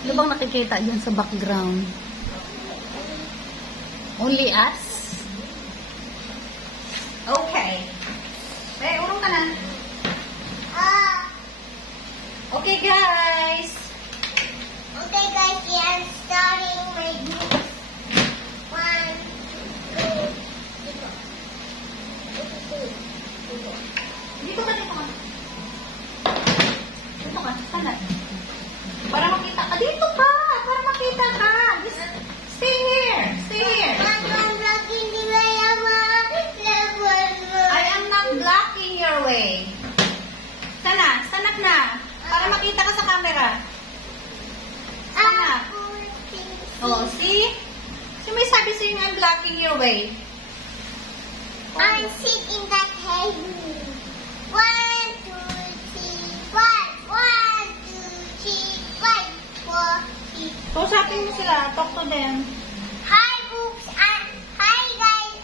Ano bang nakikita dyan sa background? Only us? Okay. Urong ka na. Okay, guys. Okay, guys, I'm starting my group. 1, 2, Dito ka. Dito ka. Sana. Para makita ka. Dito ka. Para makita ka. Just stay here. Stay here. I am not blocking your way. Sana. Sanak na. Para makita ka sa camera. Sana. Oh, see? So may sabi sa'yo I'm blocking your way. I sit in the table. 1, 2, 3, 4. 1, 2, 3, 4, 4, 3. Kausapin mo sila. Talk to them. Hi, books. Hi, guys.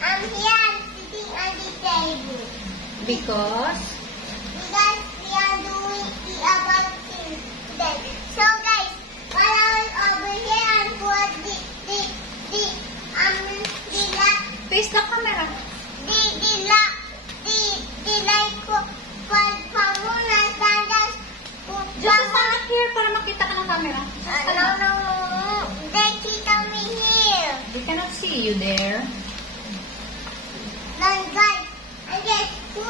I'm here. I'm sitting on the table. Because? Because we are doing the about things today. So, guys, while I was over here and put the Face the camera. light ko pamunas tandas. Just stand here para makita ka ng camera. No. They kita me here. We cannot see you there. Then, guys, I just put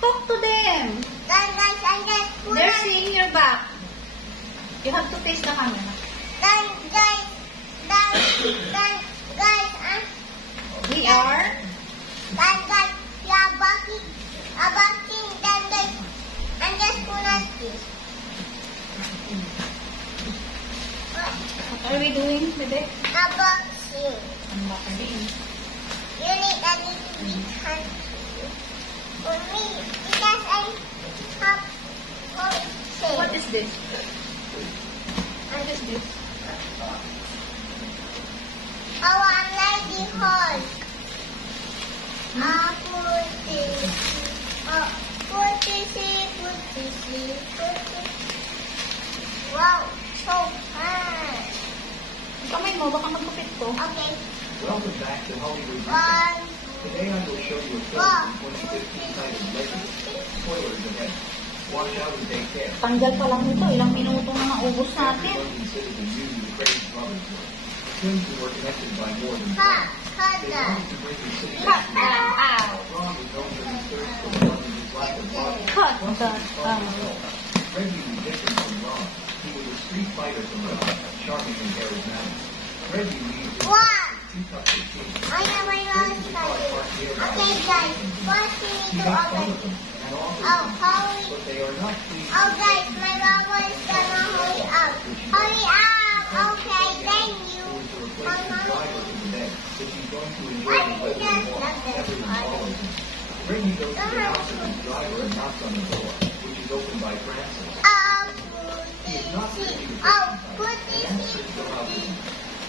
Talk to them. Then, guys, I just put They're seeing your back. You have to face the camera. Then, guys, We are? then, guys, we are bucking, then, guys, and just put us this. What are we doing, bebe? Unboxing. Unboxing. You need a little bit hand for me because I have What is this? What is this? Our lady horse. Wow, so fun. Kamay mo, baka magkupit ko. Okay. Welcome back to Hollywood. 1, Today I will show you a film from 2015 titled Legend. Spoilers ahead. Watch out and take care. Tanggal pa lang ito. Ilang minuto na maubos natin. Everyone considers them using the Crazy Brothers work. Twins who were connected by more than cut, blood. cut They that. wanted to bring the city Cut back that out. Ron was known for his thirst for blood and his lack of body. Cut Plus, that his father out. felt. Reggie was different from Ron. He was a street fighter from Ron, charming and charismatic. Reggie needed his What? 2 cups of tea. I know my mom's starting. Okay, guys, first we He need to got open. some of them and offered Oh, them, hurry. but they are not pleased. Oh, guys, my mom was gonna hurry up. Hurry up. Okay, thank you. Who is to replace the driver in the day, but he's going to enjoy I the think weather that's more. not that Everyone fun. follows him. Reggie goes to the house of his driver and knocks on the door, which is opened by Francis. He is not really the Put and this answers the house.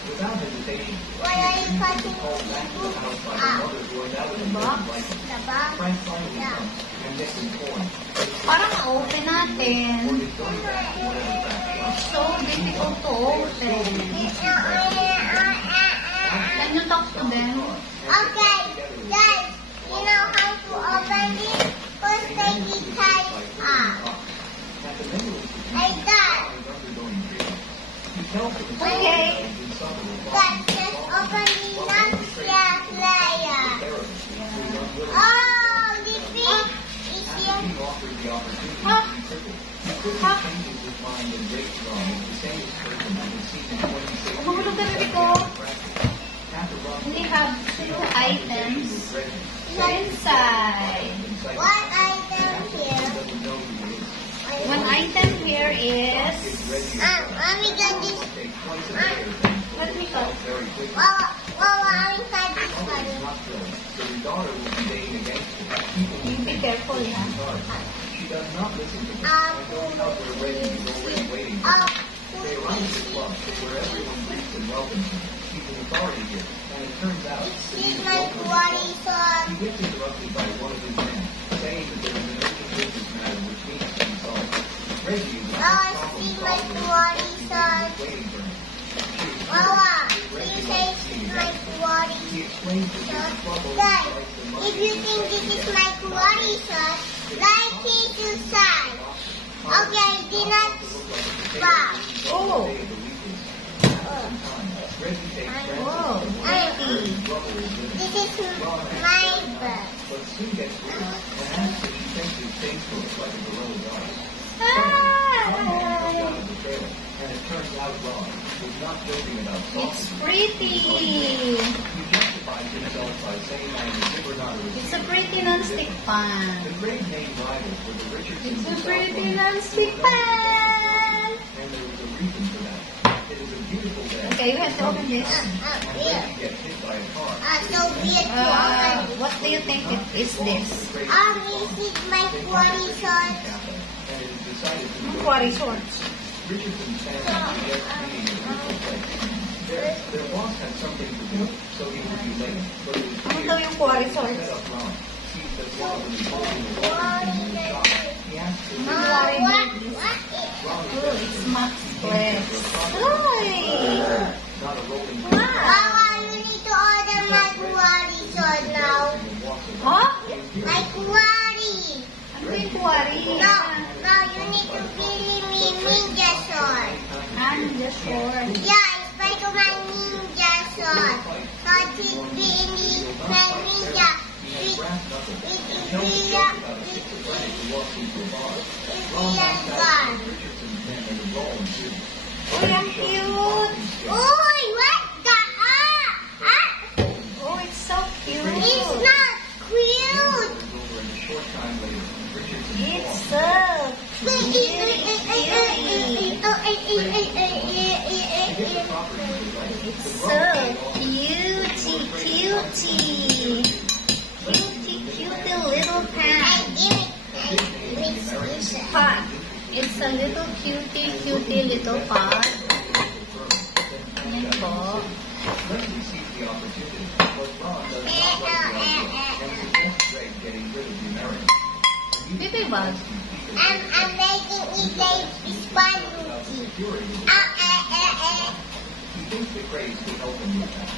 Without hesitation, Why are you cutting called back to the house by the mother who undoubtedly doesn't like him. the box. Frank finally comes and gets informed. Para ma-open Or natin. he's going back to whatever Frank wants. So difficult to open. Can you talk to them? Okay, guys, you know how to open it? First, take the tie up. At the middle of the Like that. is undergoing treatment. He tells him his Okay. is insufferable. Guys, just open the next layer. Therapist, who is unwilling Oh, the big is here. He offered the opportunity Huh? to be crippled. He quickly changes his mind and dates Ron as the same person who was seen in 2016. Mahulog ka rin ko. After Ron We have 2 items was ready, inside. One item here. doesn't know who he is. One item here is... Mommy got this. Take twice a day and What we call? very quickly. Wow, inside this Mother one. is not thrilled, so your daughter will be dating against him. People You be careful, ha? She does not listen to him. I don't know where Reggie is already waiting for her. They arrive at the club, where everyone greets and welcomes him. He he's an authority here, and it turns out that This he's is my local. karate sword. He gets interrupted by one of his men, saying that there is an urgent business matter which needs to be solved. Reggie is Oh, this is my karate sword. waiting for him. Mama, she says this is my karate He explains that there's trouble Guys, inside the if you think this is my karate sword, like it to sign. Okay, do not stop. Oh. Reggie takes Oh, pretty. This is my bed. But soon gets worse and asks if she thinks his face looks like a gorilla does. Ah, And it turns out Ron was not joking about it's softness. pretty. He justifies himself by saying that the zipper not It's a pretty non-stick pan. The great main rivals were the Richardsons. It's a and pretty Southland. non-stick pan. And there was a reason for that. It is a beautiful day. Okay, we have to open this. And Yeah. Reggie gets hit by a car. So weird to open. What do you think it is this? This is my karate sword. And it is decided to Ang go quarry shorts. Richardson's family suggests meeting in a neutral place. Their boss had something to do, so he would be late. But it was Ano clear daw yung quarry that shorts? set up Ron. Sees that one of them is holding the water in the shop. He asks him to Quarry What? movies. What? Ron Oh, is it's Max Flex. Uy! not a rolling Wow! Mama, you need to order my karate sword now. Ha? My karate. Ano yung quarry? No, no, you need to give me ninja sword. Ano yung short? Yeah, it's Spider-Man ninja sword. So it will be in the ninja. It is gun. Uy, ang cute! Uy, what the Oh, it's so cute! It's not cute. It's so It's so cutie, cutie! Cutie little pan. Pot. It's a little cutie little pot. Ayan po. Leslie sees the opportunity, but Ron does not like the idea and suggests Greg getting rid of the American. Bibi ba? I'm making it like spaghetti. Security, he thinks the Craves can help him with that.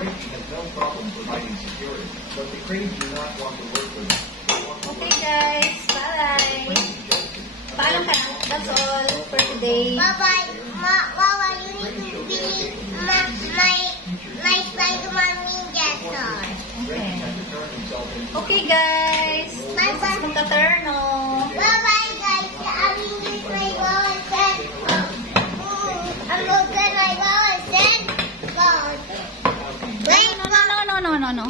Reggie has no problem providing security, but the Craves do not want to work with him. They want to Okay work guys, bye! with Justin. Paalam ka na. That's all for today. Bye-bye. Mama, you need to be my Spider-Man ninja sword. Okay. Has to turn himself into Okay guys, Bye-bye. magka-turno. Bye-bye, guys. I'm using my ball set. I'm looking my ball set. God. Wait, No.